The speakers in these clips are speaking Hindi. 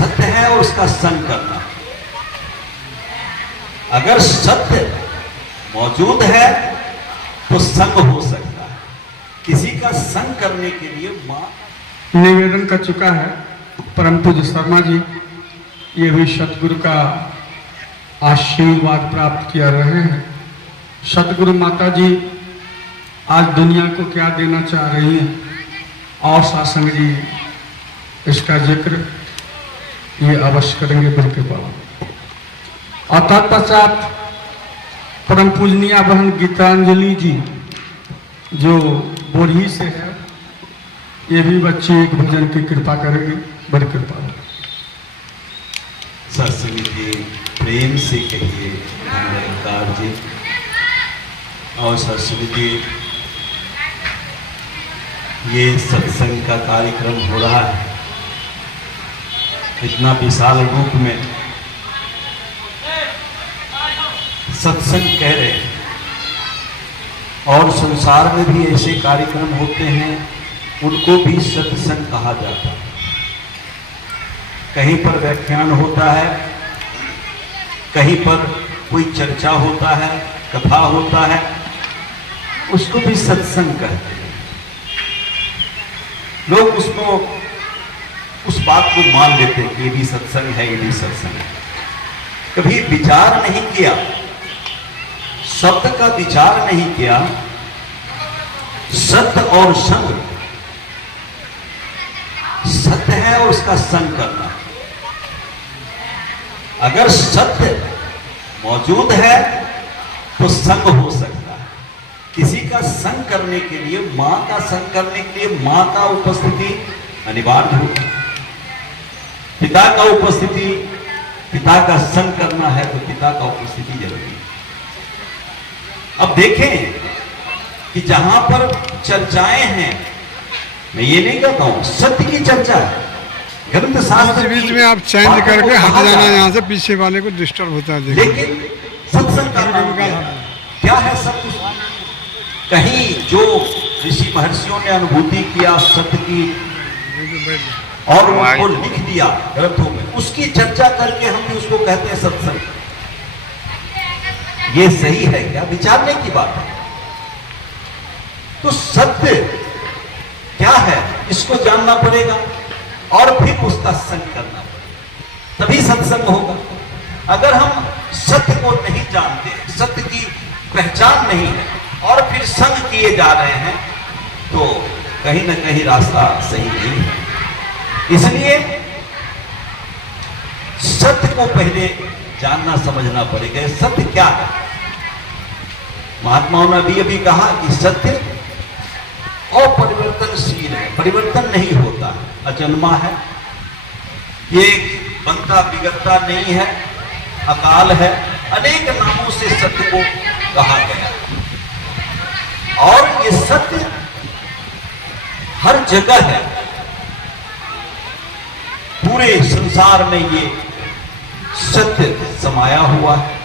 सत्य है और उसका संग करना। अगर सत्य मौजूद है तो संग हो सकता है। किसी का संग करने के लिए मां निवेदन कर चुका है परम पूज्य शर्मा जी, ये भी सतगुरु का आशीर्वाद प्राप्त किया रहे हैं। सतगुरु माता जी आज दुनिया को क्या देना चाह रही हैं और शासन जी इसका जिक्र ये अवश्य करेंगे बिल्कुल बाबा। और तत्पश्चात परम पूजनीय बहन गीतांजलि जी जो बोरी से है, ये भी बच्चे एक भजन की कृपा करेगी, बड़ी कृपा। सत्संग जी प्रेम से कहिए धन्यवाद जी। और सत्संग जी ये सत्संग का कार्यक्रम हो रहा है इतना विशाल रूप में, सत्संग कह रहे हैं और संसार में भी ऐसे कार्यक्रम होते हैं उनको भी सत्संग कहा जाता है। कहीं पर व्याख्यान होता है, कहीं पर कोई चर्चा होता है, कथा होता है, उसको भी सत्संग कहते हैं। लोग उसको उस बात को मान लेते हैं कि ये भी सत्संग है, ये भी सत्संग है। कभी विचार नहीं किया, शब्द का विचार नहीं किया। सत्य और संग, सत्य है और उसका संग करना। अगर सत्य मौजूद है तो संग हो सकता है। किसी का संग करने के लिए, मां का संग करने के लिए मां का उपस्थिति अनिवार्य होगा। पिता का उपस्थिति, पिता का संग करना है तो पिता का उपस्थिति जरूरी है। अब देखें कि जहां पर चर्चाएं हैं, मैं ये नहीं कहता हूं सत्य की चर्चा है, ग्रंथ शास्त्र बीच में आप चेंज करके हट जाना, यहाँ से पीछे वाले को डिस्टर्ब होता है। लेकिन सत्संग का नाम क्या है? सत्य। कहीं जो ऋषि महर्षियों ने अनुभूति किया सत्य की और उनको लिख दिया ग्रंथों में, उसकी चर्चा करके हम भी उसको कहते हैं सत्संग। ये सही है क्या? विचारने की बात है। तो सत्य क्या है इसको जानना पड़ेगा और फिर उसका संग करना पड़ेगा, तभी सत्संग होगा। अगर हम सत्य को नहीं जानते, सत्य की पहचान नहीं है और फिर संग किए जा रहे हैं तो कहीं ना कहीं रास्ता सही नहीं है। इसलिए सत्य को पहले जानना समझना पड़ेगा। सत्य क्या है? महात्माओं ने अभी कहा कि सत्य अपरिवर्तनशील है, परिवर्तन नहीं होता है, अजन्मा है, ये बनता बिगड़ता नहीं है, अकाल है। अनेक नामों से सत्य को कहा गया और ये सत्य हर जगह है। पूरे संसार में ये सत्य समाया हुआ है।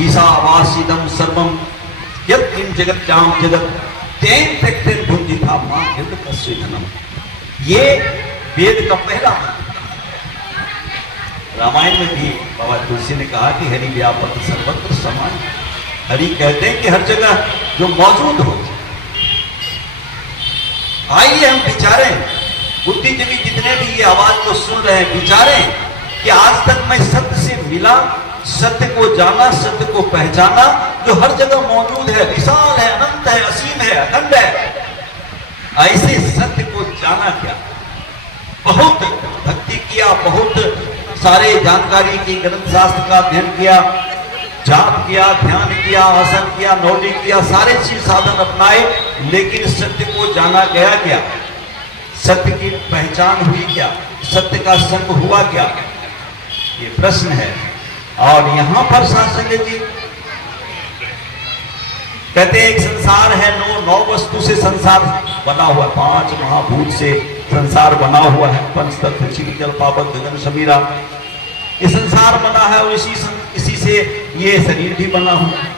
ईशावासिदम सर्वम यत् किं जगत्याम जगत तेन त्यक्तेन भुंजिता मां यद् कस्य धनम। ये वेद का पहला मंत्र। रामायण में भी बाबा तुलसी ने कहा कि हरि व्यापक सर्वत्र समान। हरि कहते हैं कि हर जगह जो मौजूद हो। आइए हम विचारें, बुद्धिजीवी जितने भी ये आवाज को सुन रहे हैं, विचारें कि आज तक मैं सत्य से मिला, सत्य को जाना, सत्य को पहचाना, जो हर जगह मौजूद है, विशाल है, अनंत है, असीम है, अखंड है। ऐसे सत्य को जाना क्या? बहुत भक्ति किया, बहुत सारे जानकारी की, ग्रंथ शास्त्र का अध्ययन किया, जाप किया, ध्यान किया, आसन किया, नौली किया, सारे चीज साधन अपनाए, लेकिन सत्य को जाना गया क्या? सत्य की पहचान हुई क्या? सत्य का संग हुआ क्या? ये प्रश्न है। और यहां पर शास्त्र जी कहते हैं एक संसार है, नौ वस्तु से संसार बना हुआ, 5 महाभूत से संसार बना हुआ है। पंचतत्व चिर जल पावक गगन समीरा, ये संसार बना है और इसी से ये शरीर भी बना हुआ है।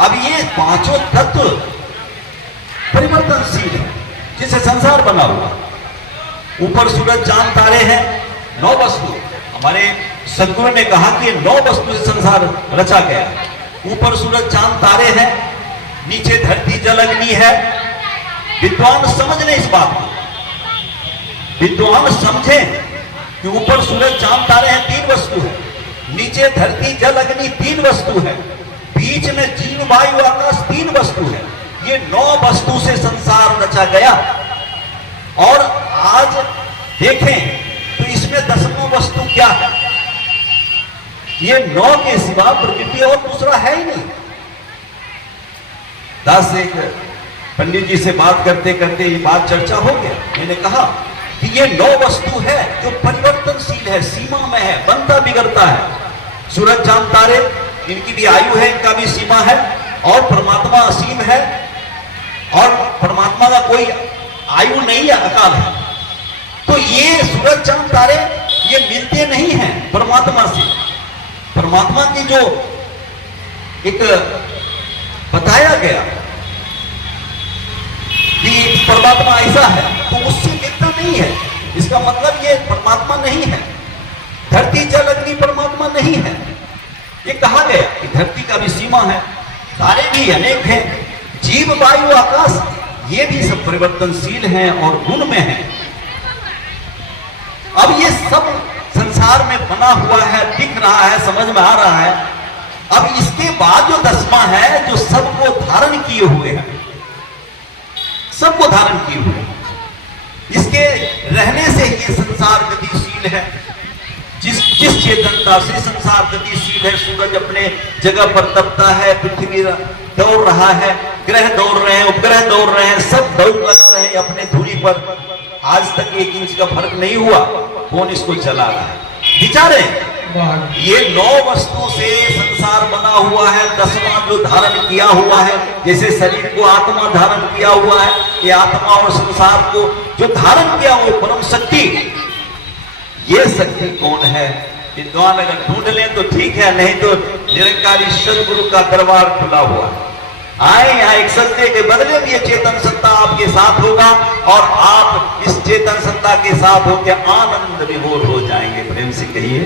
अब ये पांचों तत्व परिवर्तनशील है जिससे संसार बना हुआ। ऊपर सूरज चांद तारे हैं, 9 वस्तु। हमारे सदगुरु ने कहा कि 9 वस्तु से संसार रचा गया। ऊपर सूरज चांद तारे हैं, नीचे धरती जल अग्नि है। विद्वान समझ लें इस बात को, विद्वान समझे कि ऊपर सूरज चांद तारे हैं, 3 वस्तु है। नीचे धरती जल अग्नि 3 वस्तु है। बीच में जीव वायु आकाश 3 वस्तु है। ये 9 वस्तु से संसार रचा गया। और आज देखें तो इसमें 10वां वस्तु क्या है? ये 9 के सिवा प्रकृति और दूसरा है ही नहीं। दास एक पंडित जी से बात करते करते ये बात चर्चा हो गया। मैंने कहा कि ये 9 वस्तु है जो परिवर्तनशील है, सीमा में है, बनता बिगड़ता है। सूरज चांद तारे, इनकी भी आयु है, इनका भी सीमा है। और परमात्मा असीम है और परमात्मा का कोई आयु नहीं है, अकाल है। तो ये सूरज चांद तारे ये मिलते नहीं हैं परमात्मा से। परमात्मा की जो एक बताया गया कि परमात्मा ऐसा है, तो उससे मिलता नहीं है। इसका मतलब ये परमात्मा नहीं है। धरती जल अग्नि परमात्मा नहीं है। ये कहा गया कि धरती का भी सीमा है, तारे भी अनेक हैं, जीव वायु आकाश ये भी सब परिवर्तनशील हैं और गुण में हैं। अब ये सब संसार में बना हुआ है, दिख रहा है, समझ में आ रहा है। अब इसके बाद जो 10वां है, जो सबको धारण किए हुए है, सबको धारण किए हुए, इसके रहने से ये संसार गतिशील है। जिस चेतनता से संसार गतिशील है, सूरज अपने जगह पर तपता है, पृथ्वी दौड़ रहा है, ग्रह दौड़ रहे हैं, उपग्रह दौड़ रहे हैं, सब दौड़ लगा रहे हैं अपने धुरी पर। आज तक 1 इंच का फर्क नहीं हुआ। कौन इसको चला रहा है? विचारे, ये 9 वस्तु से संसार बना हुआ है। 10वां जो धारण किया हुआ है, जैसे शरीर को आत्मा धारण किया हुआ है, ये आत्मा और संसार को जो धारण किया वो परम शक्ति, ये शक्ति कौन है? विद्वान अगर ढूंढ लें तो ठीक है, नहीं तो निरंकारी सदगुरु का दरबार खुला हुआ है। आए यहाँ एक सत्य के बदले में ये चेतन सत्ता आपके साथ होगा और आप इस चेतन सत्ता के साथ होकर आनंद विभोर हो जाएंगे। प्रेम से कहिए।